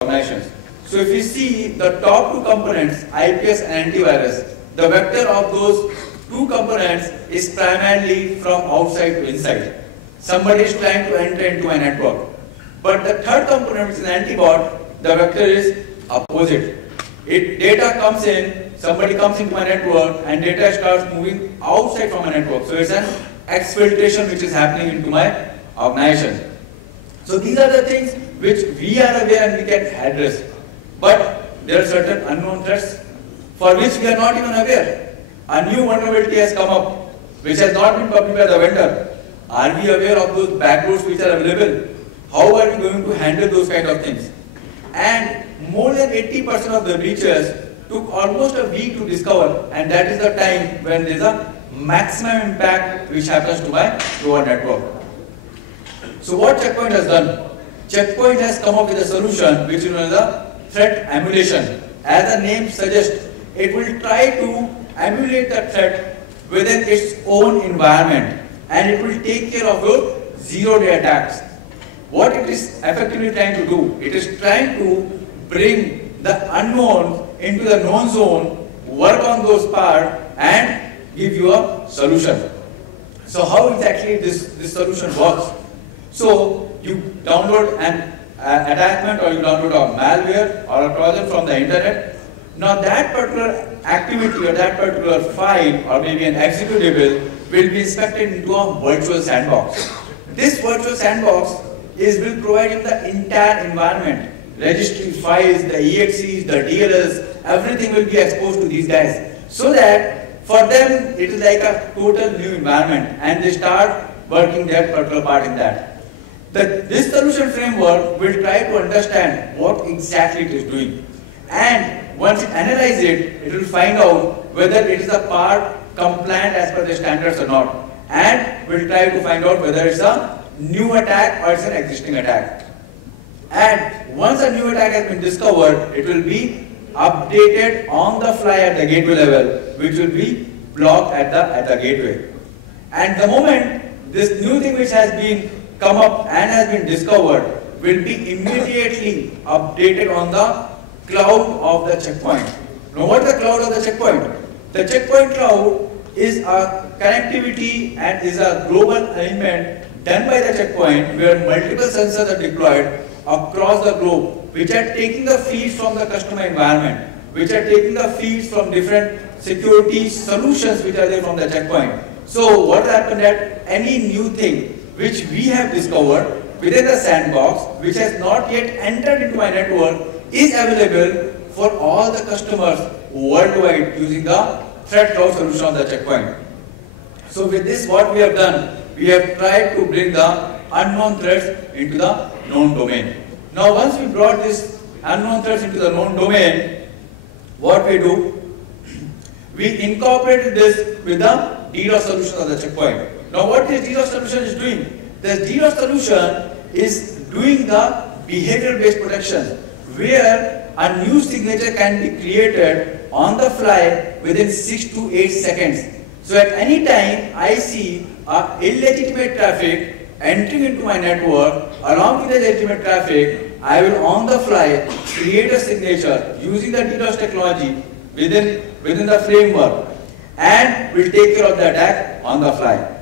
organizations. So if you see the top two components, IPS and antivirus, the vector of those two components is primarily from outside to inside. Somebody is trying to enter into a network. But the third component, which is antibot, the vector is opposite. Data comes in, somebody comes into my network, and data starts moving outside from a network. So it's an exfiltration which is happening into my organization. So these are the things which we are aware and we can address. But there are certain unknown threats for which we are not even aware. A new vulnerability has come up which has not been published by the vendor. Are we aware of those backdoors which are available? How are we going to handle those kind of things? And more than 80% of the breaches took almost a week to discover, and that is the time when there is a maximum impact which happens to our network. So what Checkpoint has done? Checkpoint has come up with a solution which is known as a threat emulation. As the name suggests, it will try to emulate the threat within its own environment, and it will take care of those zero-day attacks. What it is effectively trying to do, it is trying to bring the unknown into the known zone, work on those parts, and give you a solution. So how exactly this solution works? So you download an attachment, or you download a malware or a trojan from the internet. Now that particular activity or that particular file or maybe an executable will be inspected into a virtual sandbox. This virtual sandbox will provide you the entire environment, registry files, the EXEs, the DLLs, everything will be exposed to these guys. So that for them it is like a total new environment, and they start working their particular part in that. This solution framework will try to understand what exactly it is doing. And once it analyzes it, it will find out whether it is a part compliant as per the standards or not. And will try to find out whether it's a new attack or it's an existing attack. And once a new attack has been discovered, it will be updated on the fly at the gateway level, which will be blocked at the gateway. And the moment this new thing which has been come up and has been discovered will be immediately updated on the cloud of the checkpoint. Now what is the cloud of the checkpoint? The checkpoint cloud is a connectivity and is a global element done by the checkpoint where multiple sensors are deployed across the globe, which are taking the feeds from the customer environment, which are taking the feeds from different security solutions which are there from the checkpoint. So what happened that any new thing which we have discovered within the sandbox, which has not yet entered into my network, is available for all the customers worldwide using the threat cloud solution of the checkpoint. So with this, what we have done, we have tried to bring the unknown threats into the known domain. Now once we brought this unknown threats into the known domain, what we do, we incorporated this with the DDoS solution of the checkpoint. Now what this DDoS solution is doing? The DDoS solution is doing the behavior-based protection, where a new signature can be created on the fly within 6 to 8 seconds. So at any time I see illegitimate traffic entering into my network, along with the legitimate traffic, I will on the fly create a signature using the DDoS technology within the framework, and will take care of the attack on the fly.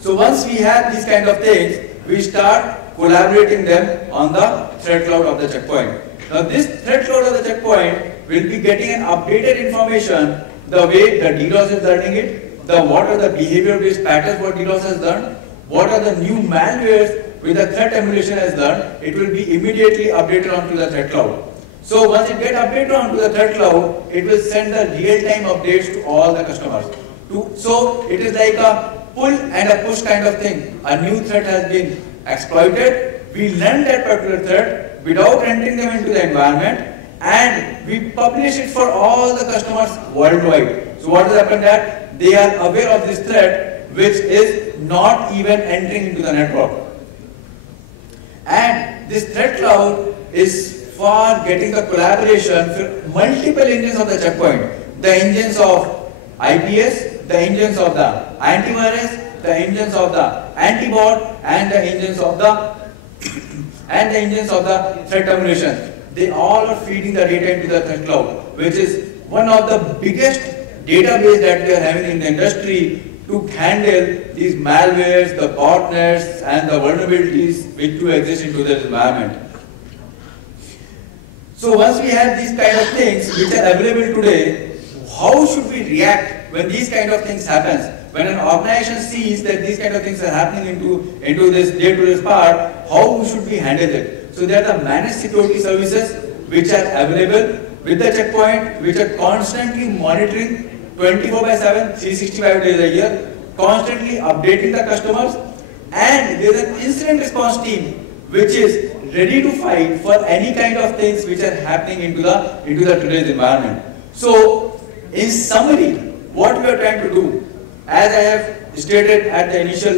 So once we have these kind of things, we start collaborating them on the threat cloud of the checkpoint. Now this threat cloud of the checkpoint will be getting an updated information, the way the DDoS is learning it, what are the behavior-based patterns what DDoS has done, what are the new malwares which the threat emulation has done, it will be immediately updated onto the threat cloud. So once it gets updated onto the threat cloud, it will send the real-time updates to all the customers. So it is like a pull and a push kind of thing. A new threat has been exploited, we learn that particular threat without entering them into the environment, and we publish it for all the customers worldwide. So what has happened that they are aware of this threat which is not even entering into the network. And this threat cloud is for getting the collaboration for multiple engines of the checkpoint. The engines of IPS, the engines of the antivirus, the engines of the antibot, and the engines of the and the engines of the threat termination. They all are feeding the data into the threat cloud, which is one of the biggest database that we are having in the industry to handle these malwares, the botnets, and the vulnerabilities which do exist into the environment. So once we have these kind of things which are available today, how should we react when these kind of things happen? When an organization sees that these kind of things are happening into this day-to-day part, how should we handle it? So there are the managed security services which are available with the checkpoint, which are constantly monitoring 24/7, 365 days a year, constantly updating the customers, and there is an incident response team which is ready to fight for any kind of things which are happening into the today's environment. So, in summary, what we are trying to do, as I have stated at the initial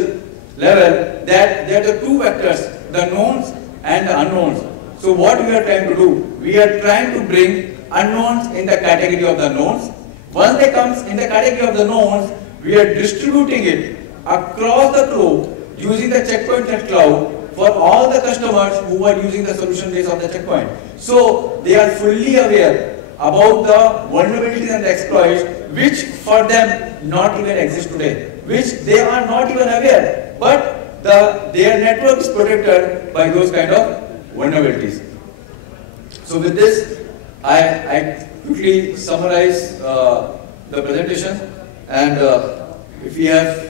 level, that there are two vectors, the knowns and the unknowns. So what we are trying to do, we are trying to bring unknowns in the category of the knowns. Once they come in the category of the knowns, we are distributing it across the globe using the checkpoint threat cloud for all the customers who are using the solution base of the checkpoint. So they are fully aware about the vulnerabilities and the exploits which for them not even exist today, which they are not even aware, but their network is protected by those kind of vulnerabilities. So with this, I quickly summarize the presentation, and if we have